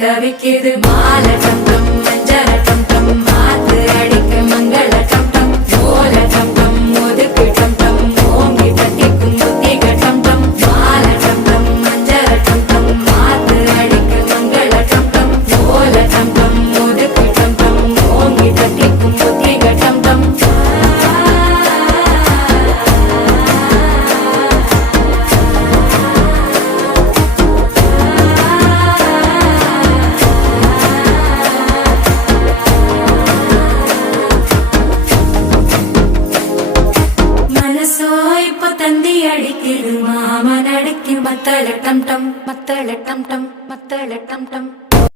தவிக்குது மால டம் டம் மஞ்சள டம் டம் மாத்து அடிக்க மங்கள டம் டம் ஓல டம் டம் ஒதுக்கு டம் டம் ஓங்கி தட்டிக்கும் புத்திக டம் டம் மால டம் டம் மஞ்சள டம் டம் மாத்து அடிக்க மங்கள டம் டம் ஓல டம் டம் ஒதுக்கு டம் டம் ஓங்கி தட்டிக்கும் புத்திக டம் டம் தந்தி அடிக்குது மாமன் அடிக்கு மத்தள டம் டம் மத்தள டம் டம் மத்தள டம் டம்